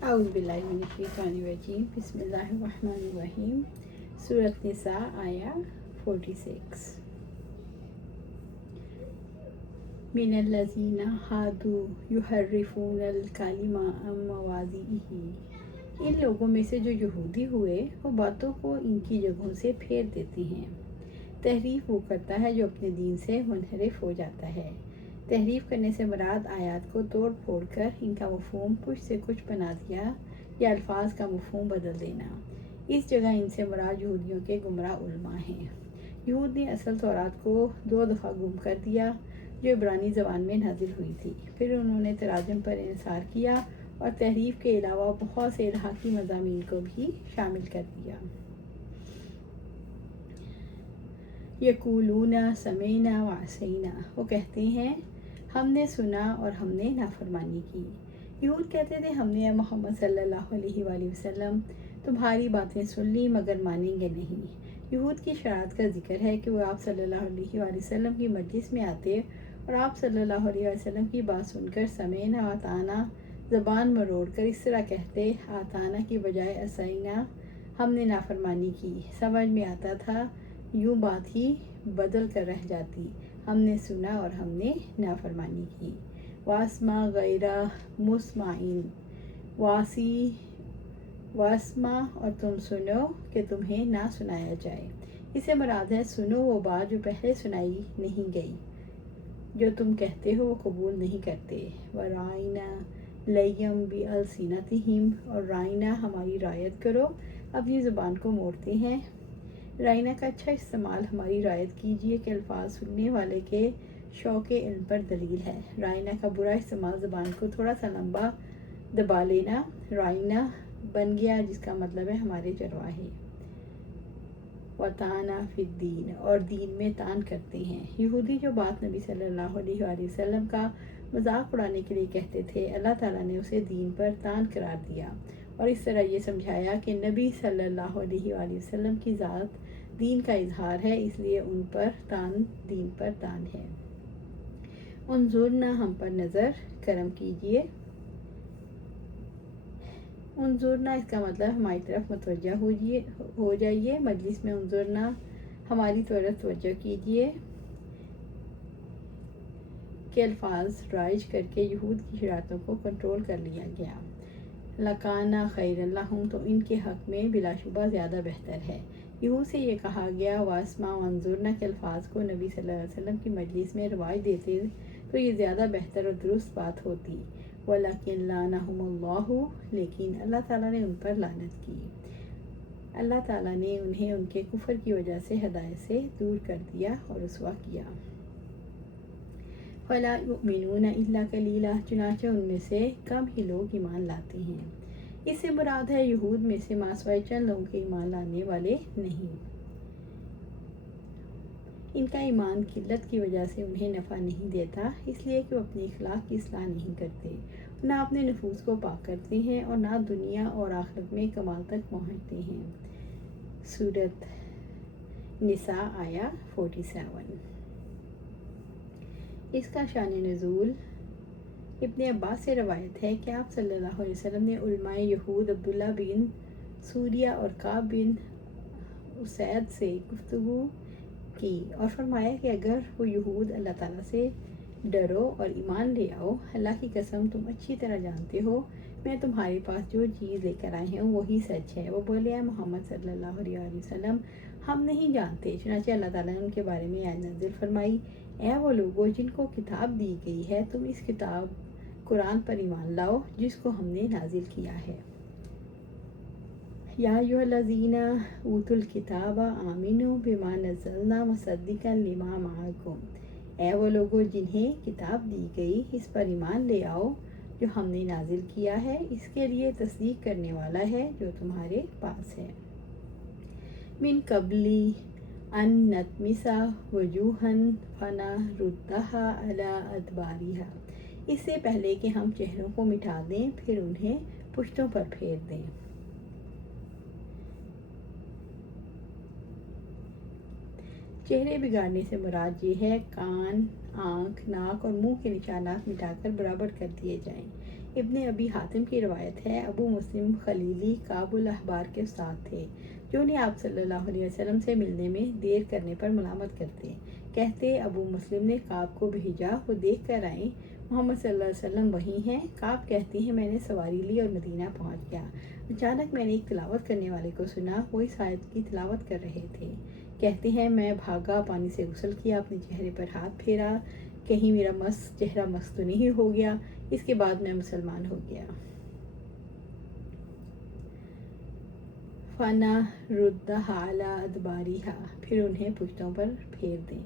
اعوذ باللہ من الشیطان الرجیم بسم اللہ الرحمن الرحیم سورۃ نساء آیا 46 من الذین ہادوا یحرفون الکلم عن مواضعہ، ان لوگوں میں سے جو یہودی ہوئے وہ باتوں کو ان کی جگہوں سے پھیر دیتے ہیں۔ تحریف وہ کرتا ہے جو اپنے دین سے منحرف ہو جاتا ہے۔ تحریف کرنے سے مراد آیات کو توڑ پھوڑ کر ان کا مفہوم کچھ سے کچھ بنا دیا یا الفاظ کا مفہوم بدل دینا۔ اس جگہ ان سے مراد یہودیوں کے گمراہ علماء ہیں۔ یہود نے اصل تورات کو 2 دفعہ گم کر دیا جو عبرانی زبان میں نازل ہوئی تھی، پھر انہوں نے تراجم پر انحصار کیا اور تحریف کے علاوہ بہت سے الحاقی مضامین کو بھی شامل کر دیا۔ یقولون سمعنا وعصینا، وہ کہتے ہیں ہم نے سنا اور ہم نے نافرمانی کی۔ یہود کہتے تھے ہم نے محمد صلی اللہ علیہ وآلہ وسلم تمہاری باتیں سن لی مگر مانیں گے نہیں۔ یہود کی شرارت کا ذکر ہے کہ وہ آپ صلی اللہ علیہ وآلہ وسلم کی مجلس میں آتے اور آپ صلی اللہ علیہ وسلم کی بات سن کر سمعنا واطعنا زبان مروڑ کر اس طرح کہتے، اطعنا کی بجائے عصینا، ہم نے نافرمانی کی۔ سمجھ میں آتا تھا یوں بات ہی بدل کر رہ جاتی، ہم نے سنا اور ہم نے نافرمانی کی۔ واسمع غیر مسمعین، واسمع اور تم سنو کہ تمہیں نہ سنایا جائے۔ اس سے مراد ہے سنو وہ بات جو پہلے سنائی نہیں گئی، جو تم کہتے ہو وہ قبول نہیں کرتے۔ وَرَاعِنَا لَيًّم بِأَلْسِنَتِہِمْ، اور رائنا ہماری رعایت کرو، اپنی زبان کو موڑتے ہیں۔ رائنا کا اچھا استعمال ہماری رعایت کیجیے کہ الفاظ سننے والے کے شوق علم پر دلیل ہے۔ رائنا کا برا استعمال زبان کو تھوڑا سا لمبا دبا لینا رائنا بن گیا، جس کا مطلب ہے ہمارے چرواہے۔ وَطَعْنَ فِي الدِّینِ، اور دین میں طعن کرتے ہیں۔ یہودی جو بات نبی صلی اللہ علیہ وآلہ وسلم کا مذاق اڑانے کے لیے کہتے تھے، اللہ تعالیٰ نے اسے دین پر طعن قرار دیا اور اس طرح یہ سمجھایا کہ نبی صلی اللہ علیہ وآلہ وسلم کی ذات دین کا اظہار ہے، اس لیے ان پر طعن دین پر طعن ہے۔ انظرنا، ہم پر نظر کرم کیجیے۔ انظرنا اس کا مطلب ہماری طرف متوجہ ہو جائیے، مجلس میں انظرنا ہماری طرف توجہ کیجیے کے الفاظ رائج کر کے یہود کی شرارتوں کو کنٹرول کر لیا گیا۔ لَکَانَ خَیْرًا لَہُم، تو ان کے حق میں بلا شبہ زیادہ بہتر ہے۔ یہود سے یہ کہا گیا واسمع وانظرنا کے الفاظ کو نبی صلی اللہ علیہ وسلم کی مجلس میں رواج دیتے تو یہ زیادہ بہتر اور درست بات ہوتی۔ وَلَکِن لَعَنَہُمُ اللَّهُ، لیکن اللہ تعالیٰ نے ان پر لعنت کی۔ اللہ تعالیٰ نے انہیں ان کے کفر کی وجہ سے ہدایت سے دور کر دیا اور رسوا کیا۔ فَلَا يُؤْمِنُونَ إِلَّا قَلِيلًا، چنانچہ ان میں سے کم ہی لوگ ایمان لاتے ہیں۔ اس سے مراد ہے یہود میں سے ماسوائے چند لوگوں کے ایمان لانے والے نہیں۔ ان کا ایمان قلت کی وجہ سے انہیں نفع نہیں دیتا، اس لیے کہ وہ اپنی اخلاق کی اصلاح نہیں کرتے، نہ اپنے نفوس کو پاک کرتے ہیں اور نہ دنیا اور آخرت میں کمال تک پہنچتے ہیں۔ سورۃ نساء آیا 47۔ اس کا شان نزول ابن عباس سے روایت ہے کہ آپ صلی اللہ علیہ وسلم نے علماء یہود عبداللہ بن سوریہ اور کعب بن اسید سے گفتگو کی اور فرمایا کہ اگر وہ یہود اللہ تعالیٰ سے ڈرو اور ایمان لے آؤ، اللہ کی قسم تم اچھی طرح جانتے ہو میں تمہارے پاس جو چیز لے کر آئی ہوں وہی سچ ہے۔ وہ بولے اے محمد صلی اللہ علیہ وآلہ وسلم ہم نہیں جانتے۔ چنانچہ اللہ تعالیٰ نے ان کے بارے میں آیت نازل فرمائی، اے وہ لوگوں جن کو کتاب دی گئی ہے، تم اس کتاب قرآن پر ایمان لاؤ جس کو ہم نے نازل کیا ہے۔ یا ایھا الذین اوتوا الکتاب آمنوا بما نزلنا مصدقا لما معکم، اے وہ لوگوں جنہیں کتاب دی گئی اس پر ایمان لے آؤ جو ہم نے نازل کیا ہے، اس کے لیے تصدیق کرنے والا ہے جو تمہارے پاس ہے۔ من قبل ان نطمس وجوہا فنردها علی ادبارها، اس سے پہلے کہ ہم چہروں کو مٹا دیں پھر انہیں پشتوں پر پھیر دیں۔ چہرے بگاڑنے سے مراد یہ ہے کان، آنکھ، ناک اور منہ کے نشانات مٹا کر برابر کر دیے جائیں۔ ابن ابی حاتم کی روایت ہے، ابو مسلم خلیلی کعب الاحبار کے استاد تھے، جو انہیں آپ صلی اللہ علیہ وسلم سے ملنے میں دیر کرنے پر ملامت کرتے۔ کہتے ابو مسلم نے کعب کو بھیجا، وہ دیکھ کر آئیں محمد صلی اللہ علیہ وسلم وہیں ہیں۔ کعب کہتے ہیں میں نے سواری لی اور مدینہ پہنچ گیا۔ اچانک میں نے ایک تلاوت کرنے والے کو سنا، وہ اس آیت کی تلاوت کر رہے تھے۔ کہتے ہیں میں بھاگا، پانی سے غسل کیا، اپنے چہرے پر ہاتھ پھیرا، کہیں میرا چہرہ مس تو نہیں ہو گیا۔ اس کے بعد میں مسلمان ہو گیا۔ فَنَرُدَّهَا عَلَىٰ أَدْبَارِهَا، پھر انہیں پشتوں پر پھیر دیں۔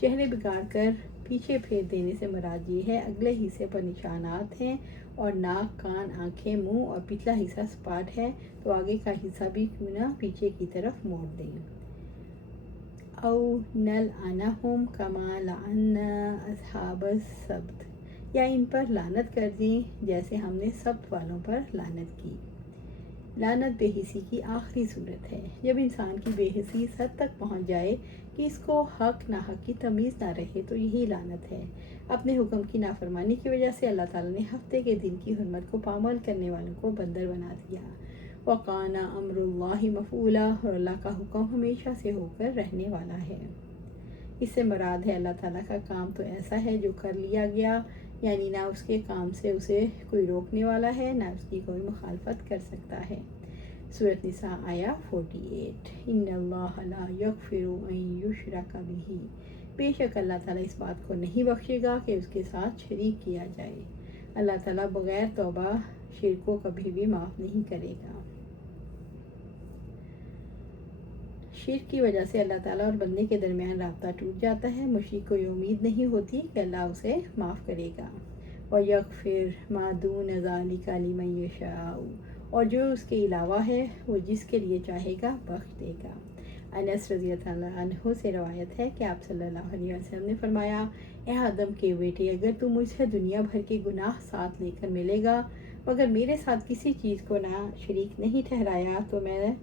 چہرے بگاڑ کر پیچھے پھیر دینے سے مراد یہ ہے اگلے حصے پر نشانات ہیں اور ناک، کان، آنکھیں، منہ اور پچھلا حصہ سپاٹ ہے تو آگے کا حصہ بھی کیوں نہ پیچھے کی طرف موڑ دیں۔ او نلعنہم کما لعنا اصحاب السبت، یا ان پر لعنت کر دیں جیسے ہم نے سبت والوں پر لعنت کی۔ لعنت بے حسی کی آخری صورت ہے۔ جب انسان کی بے حسی اس حد تک پہنچ جائے کہ اس کو حق ناحق کی تمیز نہ رہے تو یہی لعنت ہے۔ اپنے حکم کی نافرمانی کی وجہ سے اللہ تعالیٰ نے ہفتے کے دن کی حرمت کو پامال کرنے والوں کو بندر بنا دیا۔ وَقَانَ أَمْرُ اللَّهِ مَفْعُولًا، اور اللہ کا حکم ہمیشہ سے ہو کر رہنے والا ہے۔ اس سے مراد ہے اللہ تعالیٰ کا کام تو ایسا ہے جو کر لیا گیا، یعنی نہ اس کے کام سے اسے کوئی روکنے والا ہے نہ اس کی کوئی مخالفت کر سکتا ہے۔ سورۃ نساء آیا 48۔ ان اللہ لا یغفر ان یشرک بہ، بے شک اللہ تعالیٰ اس بات کو نہیں بخشے گا کہ اس کے ساتھ شریک کیا جائے۔ اللہ تعالیٰ بغیر توبہ شرک کو کبھی بھی معاف نہیں کرے گا۔ شرک کی وجہ سے اللہ تعالیٰ اور بندے کے درمیان رابطہ ٹوٹ جاتا ہے۔ مشرک کو یہ امید نہیں ہوتی کہ اللہ اسے معاف کرے گا۔ وَيَغْفِرْ مَا دُونَ ذَلِكَ لِمَن يَشَاءُ، اور جو اس کے علاوہ ہے وہ جس کے لیے چاہے گا بخش دے گا۔ انس رضی اللہ عنہ سے روایت ہے کہ آپ صلی اللہ علیہ وسلم نے فرمایا، اے آدم کے بیٹے، اگر تو مجھ سے دنیا بھر کے گناہ ساتھ لے کر ملے گا مگر میرے ساتھ کسی چیز کو نہ شریک نہیں ٹھہرایا تو میں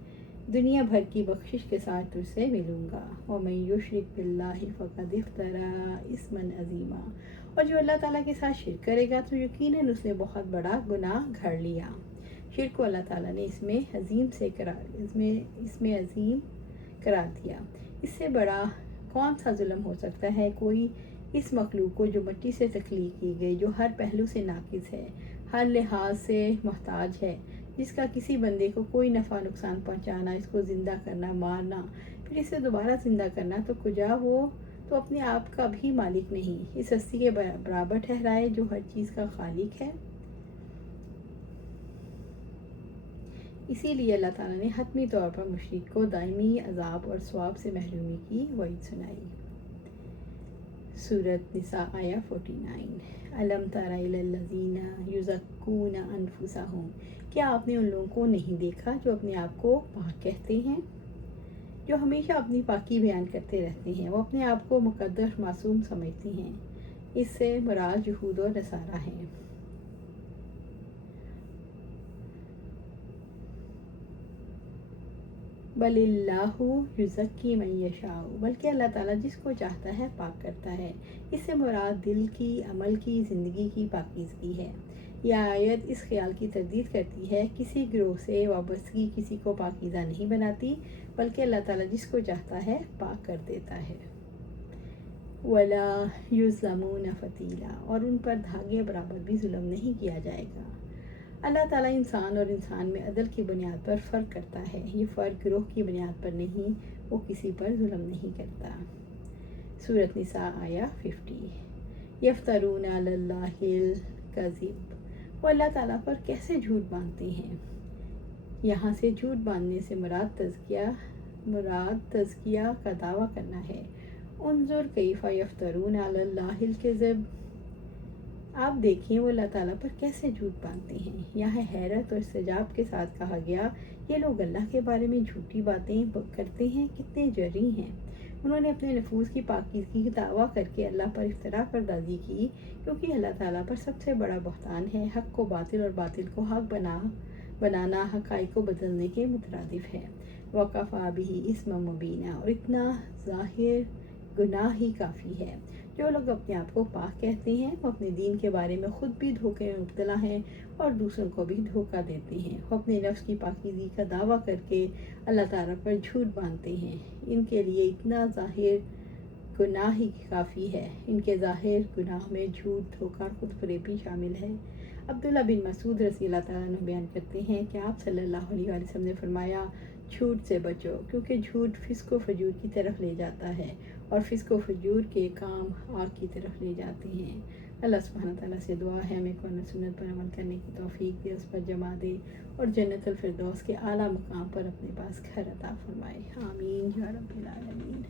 دنیا بھر کی بخشش کے ساتھ تجھ سے ملوں گا۔ وَمَن يُشْرِكْ بِاللَّهِ فَقَدِ افْتَرَىٰ إِثْمًا عَظِيمًا، اور جو اللہ تعالیٰ کے ساتھ شرک کرے گا تو یقیناً اس نے بہت بڑا گناہ گھڑ لیا۔ شرک کو اللہ تعالیٰ نے اس میں عظیم قرار دیا۔ اس سے بڑا کون سا ظلم ہو سکتا ہے؟ کوئی اس مخلوق کو جو مٹی سے تخلیق کی گئی، جو ہر پہلو سے ناقص ہے، ہر لحاظ سے محتاج ہے، جس کا کسی بندے کو کوئی نفع نقصان پہنچانا، اس کو زندہ کرنا، مارنا، پھر اسے دوبارہ زندہ کرنا، تو کجا وہ تو اپنے آپ کا بھی مالک نہیں، اس ہستی کے برابر ٹھہرائے جو ہر چیز کا خالق ہے۔ اسی لیے اللہ تعالیٰ نے حتمی طور پر مشرک کو دائمی عذاب اور ثواب سے محرومی کی وعید سنائی۔ سورۃ نساء آیا 49۔ الم تر الی الذین یزکون انفسہم، کیا آپ نے ان لوگوں کو نہیں دیکھا جو اپنے آپ کو پاک کہتے ہیں، جو ہمیشہ اپنی پاکی بیان کرتے رہتے ہیں، وہ اپنے آپ کو مقدس معصوم سمجھتے ہیں۔ اس سے مراد یہود و نصارہ ہیں۔ بل اللہ یزکی من یشاء، بلکہ اللہ تعالیٰ جس کو چاہتا ہے پاک کرتا ہے۔ اس سے مراد دل کی، عمل کی، زندگی کی پاکیزگی ہے۔ یہ آیت اس خیال کی تردید کرتی ہے کسی گروہ سے وابستگی کسی کو پاکیزہ نہیں بناتی، بلکہ اللہ تعالیٰ جس کو چاہتا ہے پاک کر دیتا ہے۔ ولا یظلمون فتیلا، اور ان پر دھاگے برابر بھی ظلم نہیں کیا جائے گا۔ اللہ تعالیٰ انسان اور انسان میں عدل کی بنیاد پر فرق کرتا ہے، یہ فرق گروہ کی بنیاد پر نہیں، وہ کسی پر ظلم نہیں کرتا۔ سورۃ نساء آیا 50۔ یفترون علی اللہ الکذب، وہ اللہ تعالیٰ پر کیسے جھوٹ باندھتے ہیں۔ یہاں سے جھوٹ باندھنے سے مراد تزکیہ کا دعویٰ کرنا ہے۔ انظر کیف یفترون علی اللہ الکذب، آپ دیکھیں وہ اللہ تعالیٰ پر کیسے جھوٹ باندھتے ہیں۔ یہاں حیرت اور استعجاب کے ساتھ کہا گیا، یہ لوگ اللہ کے بارے میں جھوٹی باتیں کرتے ہیں، کتنے جریں ہیں۔ انہوں نے اپنے نفوس کی پاکیزگی کی دعویٰ کر کے اللہ پر افتراء پردازی کی، کیونکہ اللہ تعالیٰ پر سب سے بڑا بہتان ہے، حق کو باطل اور باطل کو حق بنانا حقائق کو بدلنے کے مترادف ہے۔ وَكَفَىٰ بِهِ إِثْمًا مُبِينًا، اور اتنا ظاہر گناہ ہی کافی ہے۔ جو لوگ اپنے آپ کو پاک کہتے ہیں وہ اپنے دین کے بارے میں خود بھی دھوکے میں مبتلا ہیں اور دوسروں کو بھی دھوکہ دیتے ہیں۔ وہ اپنے نفس کی پاکیزگی کا دعویٰ کر کے اللہ تعالیٰ پر جھوٹ باندھتے ہیں۔ ان کے لیے اتنا ظاہر گناہ ہی کافی ہے۔ ان کے ظاہر گناہ میں جھوٹ، دھوکہ اور خود فریبی شامل ہے۔ عبداللہ بن مسعود رضی اللہ تعالیٰ عنہ بیان کرتے ہیں کہ آپ صلی اللہ علیہ وسلم نے فرمایا، جھوٹ سے بچو کیونکہ جھوٹ فسق و فجور کی طرف لے جاتا ہے اور فسق و فجور کے کام آگ کی طرف لے جاتے ہیں۔ اللہ سبحانہ تعالیٰ سے دعا ہے ہمیں قرآن و سنت پر عمل کرنے کی توفیق دے، اس پر جمع دے اور جنت الفردوس کے اعلیٰ مقام پر اپنے پاس گھر عطا فرمائے۔ آمین یا رب العالمین۔